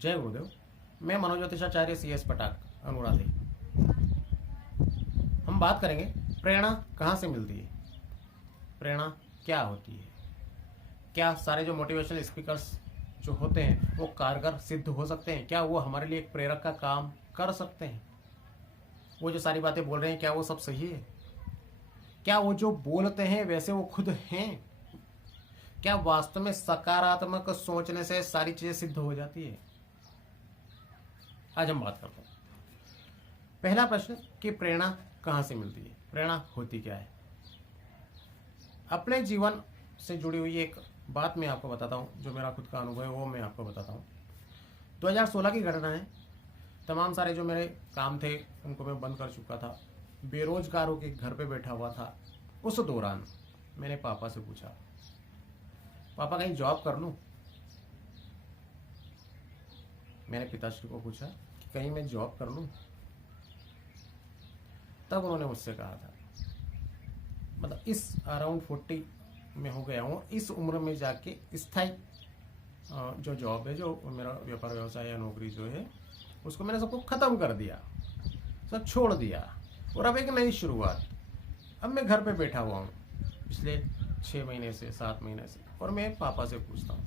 जय गुरुदेव। मैं मनोज्योतिषाचार्य CS पटाक अनुराधे। हम बात करेंगे प्रेरणा कहाँ से मिलती है, प्रेरणा क्या होती है, क्या सारे जो मोटिवेशनल स्पीकर्स जो होते हैं वो कारगर सिद्ध हो सकते हैं, क्या वो हमारे लिए एक प्रेरक का काम कर सकते हैं, वो जो सारी बातें बोल रहे हैं क्या वो सब सही है, क्या वो जो बोलते हैं वैसे वो खुद हैं, क्या वास्तव में सकारात्मक सोचने से सारी चीजें सिद्ध हो जाती है। आज हम बात करते हैं। पहला प्रश्न कि प्रेरणा कहाँ से मिलती है, प्रेरणा होती क्या है। अपने जीवन से जुड़ी हुई एक बात मैं आपको बताता हूँ, जो मेरा खुद का अनुभव है वो मैं आपको बताता हूँ। 2016 की घटना है। तमाम सारे जो मेरे काम थे उनको मैं बंद कर चुका था, बेरोजगार होकर घर पे बैठा हुआ था। उस दौरान मैंने पापा से पूछा, पापा कहीं जॉब कर लूँ। मैंने पिताश्री को पूछा कि कहीं मैं जॉब कर लूँ। तब उन्होंने मुझसे कहा था, मतलब इस अराउंड 40 में हो गया हूँ, इस उम्र में जाके स्थायी जो जॉब है, जो मेरा व्यापार व्यवसाय या नौकरी जो है उसको मैंने सबको ख़त्म कर दिया, सब छोड़ दिया और अब एक नई शुरुआत। अब मैं घर पे बैठा हुआ हूँ पिछले 6 महीने से 7 महीने से, और मैं पापा से पूछता हूँ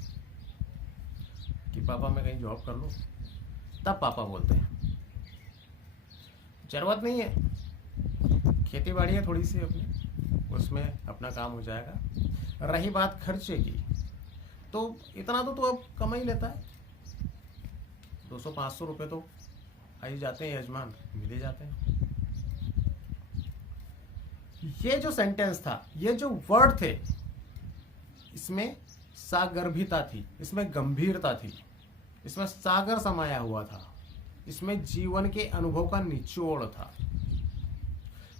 कि पापा मैं कहीं जॉब कर लूँ। तब पापा बोलते हैं जरूरत नहीं है, खेती बाड़ी है थोड़ी सी अपनी, उसमें अपना काम हो जाएगा। रही बात खर्चे की, तो इतना तो अब कमा ही लेता है, 200-500 रुपये तो आ ही जाते हैं, यजमान मिल ही जाते हैं। ये जो सेंटेंस था, ये जो वर्ड थे, इसमें सागर्भिता थी, इसमें गंभीरता थी, इसमें सागर समाया हुआ था, इसमें जीवन के अनुभव का निचोड़ था।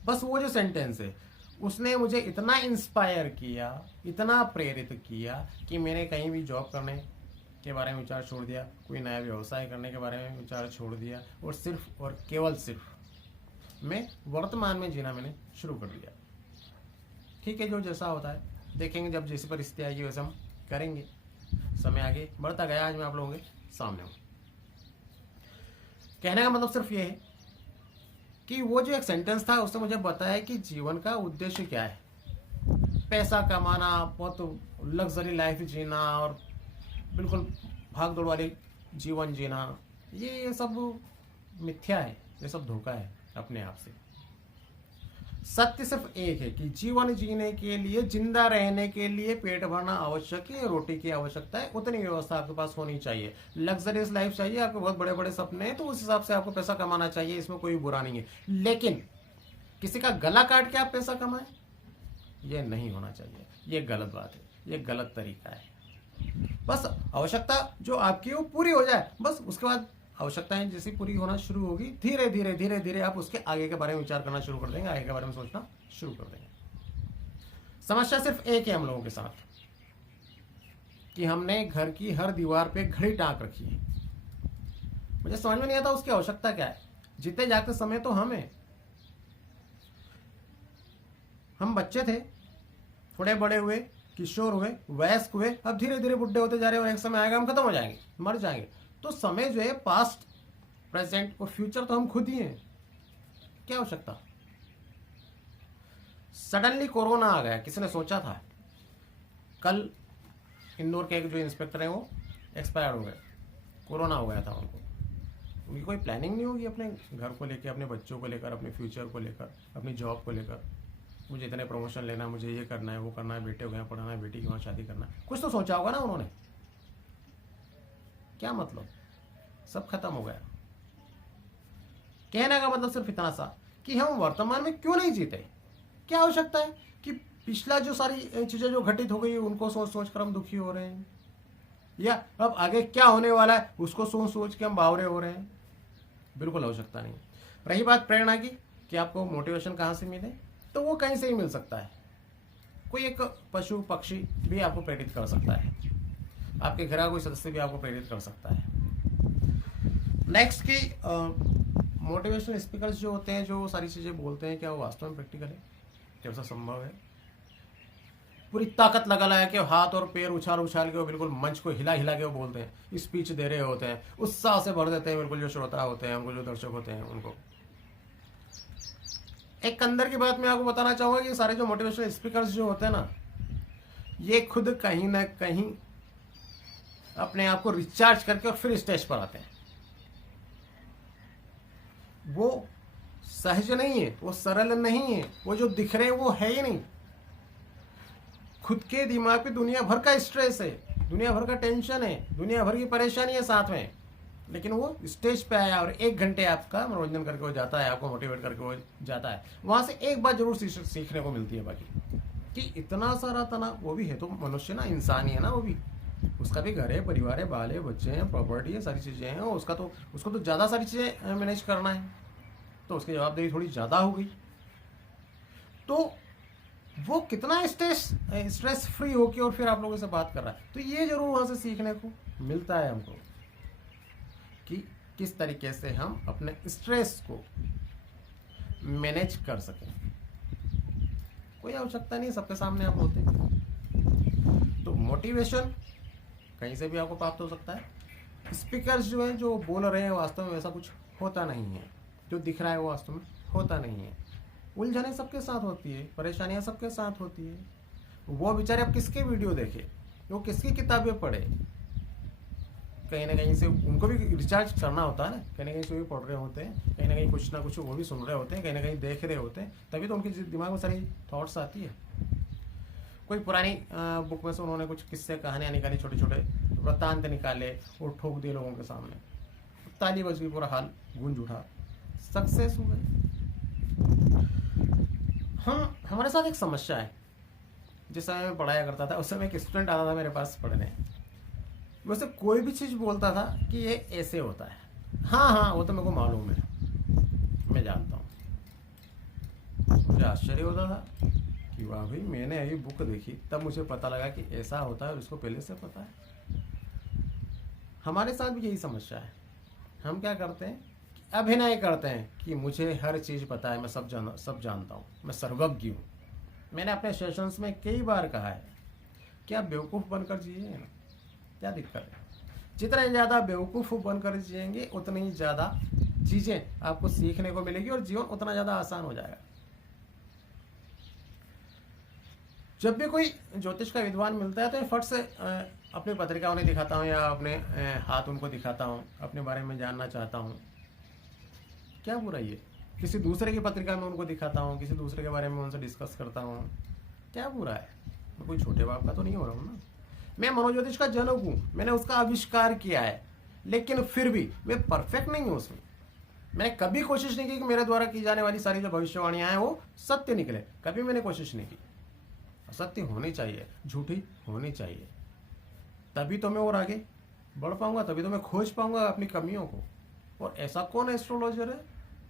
बस वो जो सेंटेंस है उसने मुझे इतना इंस्पायर किया, इतना प्रेरित किया कि मैंने कहीं भी जॉब करने के बारे में विचार छोड़ दिया, कोई नया व्यवसाय करने के बारे में विचार छोड़ दिया, और सिर्फ और केवल सिर्फ मैं वर्तमान में जीना मैंने शुरू कर दिया। ठीक है, जो जैसा होता है देखेंगे, जब जैसी परिस्थिति आएगी वैसे हम करेंगे। समय आगे बढ़ता गया, आज मैं आप लोगों के सामने हूं। कहने का मतलब सिर्फ ये है कि वो जो एक सेंटेंस था उसने मुझे बताया कि जीवन का उद्देश्य क्या है। पैसा कमाना, बहुत लग्जरी लाइफ जीना और बिल्कुल भाग दौड़ वाली जीवन जीना, ये सब मिथ्या है, ये सब धोखा है अपने आप से। सत्य सिर्फ एक है कि जीवन जीने के लिए, जिंदा रहने के लिए पेट भरना आवश्यक है, रोटी की आवश्यकता है, उतनी व्यवस्था आपके पास होनी चाहिए। लग्जरियस लाइफ चाहिए, आपके बहुत बड़े बड़े सपने हैं, तो उस हिसाब से आपको पैसा कमाना चाहिए, इसमें कोई बुरा नहीं है। लेकिन किसी का गला काट के आप पैसा कमाएं, ये नहीं होना चाहिए, ये गलत बात है, ये गलत तरीका है। बस आवश्यकता जो आपकी वो पूरी हो जाए, बस उसके बाद आवश्यकताएं जैसी पूरी होना शुरू होगी, धीरे धीरे धीरे धीरे आप उसके आगे के बारे में विचार करना शुरू कर देंगे, आगे के बारे में सोचना शुरू कर देंगे। समस्या सिर्फ एक है हम लोगों के साथ कि हमने घर की हर दीवार पे घड़ी टांग रखी है। मुझे समझ में नहीं आता उसकी आवश्यकता क्या है। जीते जागते समय तो हम बच्चे थे, थोड़े बड़े हुए, किशोर हुए, वयस्क हुए, अब धीरे धीरे बुढ़े होते जा रहे हैं और एक समय आएगा हम खत्म हो जाएंगे, मर जाएंगे। तो समय जो है पास्ट, प्रेजेंट और फ्यूचर तो हम खुद ही हैं। क्या आवश्यकता। सडनली कोरोना आ गया, किसी ने सोचा था। कल इंदौर के एक जो इंस्पेक्टर हैं वो एक्सपायर हो गए, कोरोना हो गया था उनको। उनकी कोई प्लानिंग नहीं होगी अपने घर को लेकर, अपने बच्चों को लेकर, अपने फ्यूचर को लेकर, अपनी जॉब को लेकर। मुझे इतने प्रमोशन लेना है, मुझे ये करना है, वो करना है, बेटे को यहाँ पढ़ाना है, बेटी की वहाँ शादी करना है, कुछ तो सोचा होगा ना उन्होंने। क्या मतलब, सब खत्म हो गया। कहने का मतलब सिर्फ इतना सा कि हम वर्तमान में क्यों नहीं जीते। क्या आवश्यकता है कि पिछला जो सारी चीजें जो घटित हो गई उनको सोच सोच कर हम दुखी हो रहे हैं, या अब आगे क्या होने वाला है उसको सोच सोच के हम बावरे हो रहे हैं। बिल्कुल आवश्यकता नहीं। रही बात प्रेरणा की कि आपको मोटिवेशन कहाँ से मिले, तो वो कहीं से ही मिल सकता है। कोई एक पशु पक्षी भी आपको प्रेरित कर सकता है, आपके घर का कोई सदस्य भी आपको प्रेरित कर सकता है। नेक्स्ट की मोटिवेशनल स्पीकर्स जो होते हैं, जो सारी चीज़ें बोलते हैं, क्या वो वास्तव में प्रैक्टिकल है, कैसा संभव है। पूरी ताकत लगा लाया कि हाथ और पैर उछाल उछाल के वो बिल्कुल मंच को हिला हिला के वो बोलते हैं, स्पीच दे रहे होते हैं, उत्साह से भर देते हैं बिल्कुल जो श्रोता होते हैं उनको, जो दर्शक होते हैं उनको। एक अंदर की बात मैं आपको बताना चाहूंगा कि सारे जो मोटिवेशनल स्पीकर्स जो होते हैं ना, ये खुद कहीं ना कहीं अपने आप को रिचार्ज करके और फिर स्टेज पर आते हैं। वो सहज नहीं है, वो सरल नहीं है, वो जो दिख रहे हैं वो है ही नहीं। खुद के दिमाग पे दुनिया भर का स्ट्रेस है, दुनिया भर का टेंशन है, दुनिया भर की परेशानी है साथ में, लेकिन वो स्टेज पे आया और 1 घंटे आपका मनोरंजन करके वो जाता है, आपको मोटिवेट करके वो जाता है। वहां से एक बात जरूर सीखने को मिलती है बाकी, कि इतना सारा तनाव, वो भी है तो मनुष्य ना, इंसान ही है ना, वो भी, उसका भी घर है, परिवार है, बाल है, बच्चे हैं, प्रॉपर्टी है, सारी चीजें हैं, उसको तो ज्यादा सारी चीजें मैनेज करना है, तो उसकी जवाबदेही थोड़ी ज्यादा हो गई। तो वो कितना स्ट्रेस फ्री होके और फिर आप लोगों से बात कर रहा है। तो ये जरूर वहां से सीखने को मिलता है हमको कि किस तरीके से हम अपने स्ट्रेस को मैनेज कर सकें। कोई आवश्यकता नहीं, सबके सामने आप होते हैं। तो मोटिवेशन कहीं से भी आपको प्राप्त हो सकता है। स्पीकर्स जो है, जो बोल रहे हैं, वास्तव में वैसा कुछ होता नहीं है, जो दिख रहा है वो वास्तव में होता नहीं है। उलझने सबके साथ होती है, परेशानियां सबके साथ होती है। वो बेचारे अब किसके वीडियो देखे, वो किसकी किताबें पढ़े, कहीं ना कहीं से उनको भी रिचार्ज करना होता है ना, कहीं ना कहीं से भी पढ़ रहे होते हैं, कहीं ना कहीं कुछ ना कुछ वो भी सुन रहे होते हैं, कहीं ना कहीं देख रहे होते हैं, तभी तो उनके दिमाग में सारी थॉट्स आती है। कोई पुरानी बुक में से उन्होंने कुछ किस्से कहानियां निकाली, छोटे छोटे वृत्तांत निकाले और ठोक दिए लोगों के सामने, ताली बज गई, पूरा हाल गूंज उठा, सक्सेस हो गए। हमारे साथ एक समस्या है। जिस समय मैं पढ़ाया करता था, उस समय एक स्टूडेंट आता था मेरे पास पढ़ने, मैं उसे कोई भी चीज बोलता था कि ये ऐसे होता है, हाँ हाँ वो तो मेरे को मालूम है, मैं जानता हूँ। मुझे आश्चर्य होता था कि वाह भाई, मैंने अभी बुक देखी तब मुझे पता लगा कि ऐसा होता है, उसको पहले से पता है। हमारे साथ भी यही समस्या है। हम क्या करते हैं, अभिनय करते हैं कि मुझे हर चीज पता है, मैं सब जानता हूँ, मैं सर्वज्ञ हूँ। मैंने अपने सेशंस में कई बार कहा है कि आप बेवकूफ़ बनकर जिए ना, क्या दिक्कत है। जितने ज़्यादा बेवकूफ़ बनकर जिएंगे उतनी ही ज़्यादा चीज़ें आपको सीखने को मिलेगी और जीवन उतना ज़्यादा आसान हो जाएगा। जब भी कोई ज्योतिष का विद्वान मिलता है तो फट से अपनी पत्रिका उन्हें दिखाता हूँ या अपने हाथ उनको दिखाता हूँ, अपने बारे में जानना चाहता हूँ। क्या बुराई है, किसी दूसरे की पत्रिका में उनको दिखाता हूँ, किसी दूसरे के बारे में उनसे डिस्कस करता हूँ, क्या बुरा है। मैं कोई छोटे बाप का तो नहीं हो रहा हूँ ना, मैं मनोज्योतिष का जनक हूँ, मैंने उसका आविष्कार किया है, लेकिन फिर भी मैं परफेक्ट नहीं हूँ उसमें। मैंने कभी कोशिश नहीं की कि मेरे द्वारा की जाने वाली सारी जो भविष्यवाणियां हैं वो सत्य निकले, कभी मैंने कोशिश नहीं की। सत्य होनी चाहिए, झूठी होनी चाहिए, तभी तो मैं और आगे बढ़ पाऊंगा, तभी तो मैं खोज पाऊंगा अपनी कमियों को। और ऐसा कौन एस्ट्रोलॉजर है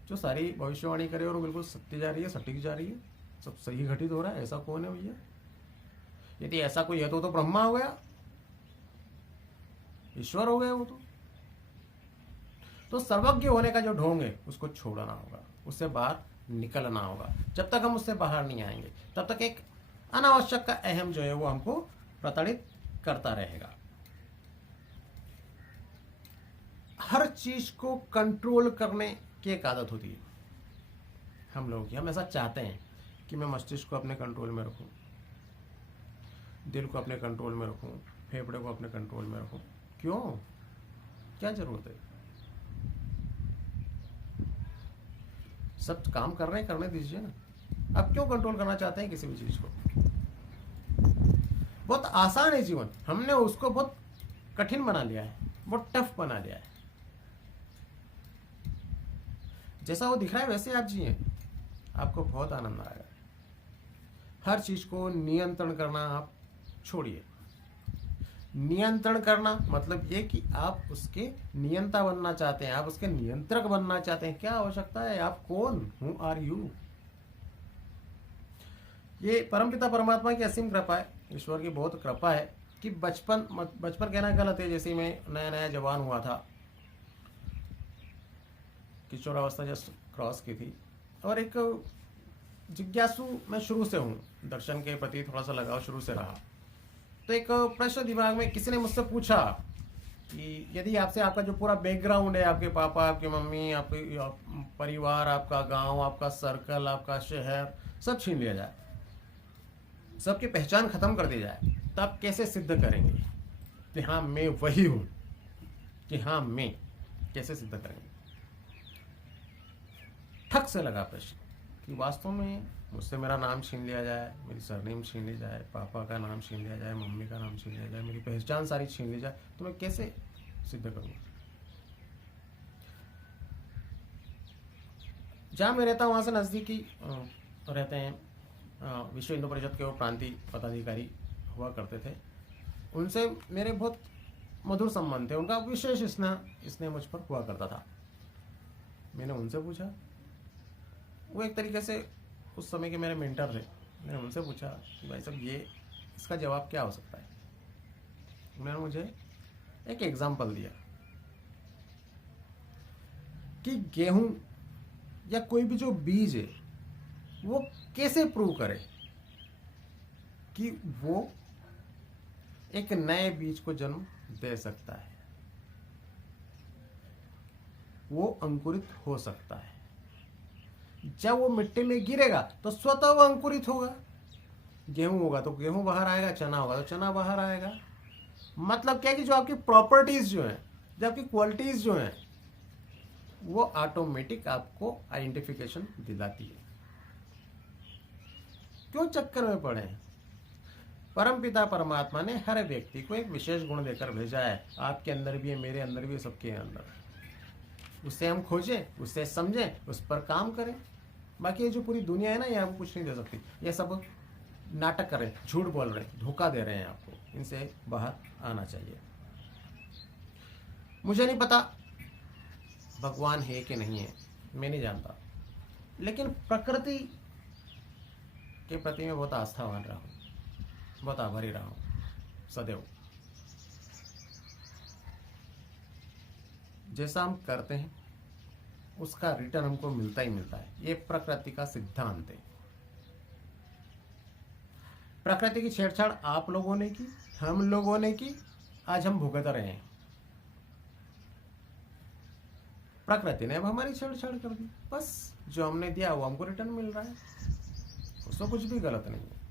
जो सारी भविष्यवाणी करे और वो बिल्कुल सत्य जा रही है, सटीक जा रही है, सब सही घटित हो रहा है? ऐसा कौन है भैया? यदि ऐसा कोई है तो ब्रह्मा हो गया, ईश्वर हो गया वो तो सर्वज्ञ होने का जो ढोंग है उसको छोड़ना होगा, उससे बाहर निकलना होगा। जब तक हम उससे बाहर नहीं आएंगे तब तक एक अनावश्यक का अहम जो है वो हमको प्रताड़ित करता रहेगा। हर चीज को कंट्रोल करने की एक आदत होती है हम लोगों की। हम ऐसा चाहते हैं कि मैं मस्तिष्क को अपने कंट्रोल में रखूं, दिल को अपने कंट्रोल में रखूं, फेफड़े को अपने कंट्रोल में रखूं। क्यों? क्या जरूरत है? सब काम कर रहे हैं, करने दीजिए ना। अब क्यों कंट्रोल करना चाहते हैं किसी भी चीज को? बहुत आसान है जीवन, हमने उसको बहुत कठिन बना लिया है, बहुत टफ बना लिया है। जैसा वो दिख रहा है वैसे आप जिए, आपको बहुत आनंद आएगा। हर चीज को नियंत्रण करना आप छोड़िए। नियंत्रण करना मतलब ये कि आप उसके नियंता बनना चाहते हैं, आप उसके नियंत्रक बनना चाहते हैं। क्या आवश्यकता है? आप कौन? Who are you? ये परमपिता परमात्मा की असीम कृपा है, ईश्वर की बहुत कृपा है कि बचपन कहना गलत है। जैसे मैं नया नया जवान हुआ था, किशोरावस्था जस्ट क्रॉस की थी, और एक जिज्ञासु मैं शुरू से हूँ, दर्शन के प्रति थोड़ा सा लगाव शुरू से रहा। तो एक प्रश्न दिमाग में किसी ने मुझसे पूछा कि यदि आपसे आपका जो पूरा बैकग्राउंड है, आपके पापा, आपकी मम्मी, आपके परिवार, आपका गांव, आपका सर्कल, आपका शहर, सब छीन लिया जाए, सबकी पहचान खत्म कर दी जाए, तो आप कैसे सिद्ध करेंगे कि हाँ मैं वही हूं, कि हाँ मैं, कैसे सिद्ध करेंगे? ठक से लगा प्रश्न कि वास्तव में मुझसे मेरा नाम छीन लिया जाए, मेरी सरनेम छीन ली जाए, पापा का नाम छीन लिया जाए, मम्मी का नाम छीन लिया जाए, मेरी पहचान सारी छीन ली जाए, तो मैं कैसे सिद्ध करूंगा? जहाँ मैं रहता हूँ वहाँ से नज़दीकी रहते हैं विश्व हिंदू परिषद के वो प्रांतीय पदाधिकारी हुआ करते थे। उनसे मेरे बहुत मधुर संबंध थे, उनका विशेष स्नेह मुझ पर हुआ करता था। मैंने उनसे पूछा, वो एक तरीके से उस समय के मेरे मेंटर थे, मैंने उनसे पूछा कि भाई साहब ये इसका जवाब क्या हो सकता है? उन्होंने मुझे एक एग्जाम्पल दिया कि गेहूं या कोई भी जो बीज है वो कैसे प्रूव करे कि वो एक नए बीज को जन्म दे सकता है, वो अंकुरित हो सकता है। जब वो मिट्टी में गिरेगा तो स्वतः वो अंकुरित होगा। गेहूं होगा तो गेहूं बाहर आएगा, चना होगा तो चना बाहर आएगा। मतलब क्या है कि जो आपकी प्रॉपर्टीज जो है, जो आपकी क्वालिटीज जो है, वो ऑटोमेटिक आपको आइडेंटिफिकेशन दिलाती है। क्यों चक्कर में पड़े हैं? परमपिता परमात्मा ने हर व्यक्ति को एक विशेष गुण देकर भेजा है। आपके अंदर भी है, मेरे अंदर भी है, सबके अंदर है। उससे हम खोजें, उससे समझें, उस पर काम करें। बाकी ये जो पूरी दुनिया है ना, ये आपको कुछ नहीं दे सकती। ये सब नाटक कर रहे हैं, झूठ बोल रहे हैं, धोखा दे रहे हैं आपको। इनसे बाहर आना चाहिए। मुझे नहीं पता भगवान है कि नहीं है, मैं नहीं जानता, लेकिन प्रकृति के प्रति मैं बहुत आस्थावान रहा हूँ, बहुत आभारी रहा हूँ सदैव। जैसा हम करते हैं उसका रिटर्न हमको मिलता ही मिलता है। ये प्रकृति का सिद्धांत है। प्रकृति की छेड़छाड़ आप लोगों ने की, हम लोगों ने की, आज हम भुगत रहे हैं। प्रकृति ने अब हमारी छेड़छाड़ कर दी, बस जो हमने दिया वो हमको रिटर्न मिल रहा है, उसमें कुछ भी गलत नहीं है।